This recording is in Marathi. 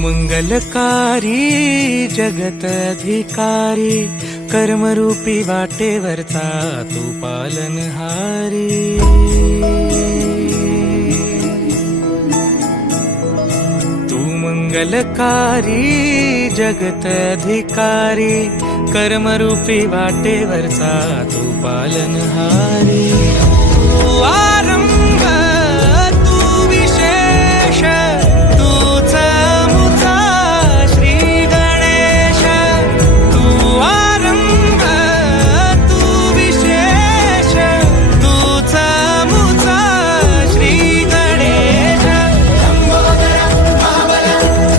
मंगलकारी जगत अधिकारी, कर्मरूपी वाटेवरचा तू पालनहारी। तू मंगलकारी जगत अधिकारी, कर्मरूपी वाटेवरचा तू पालनहारी। तू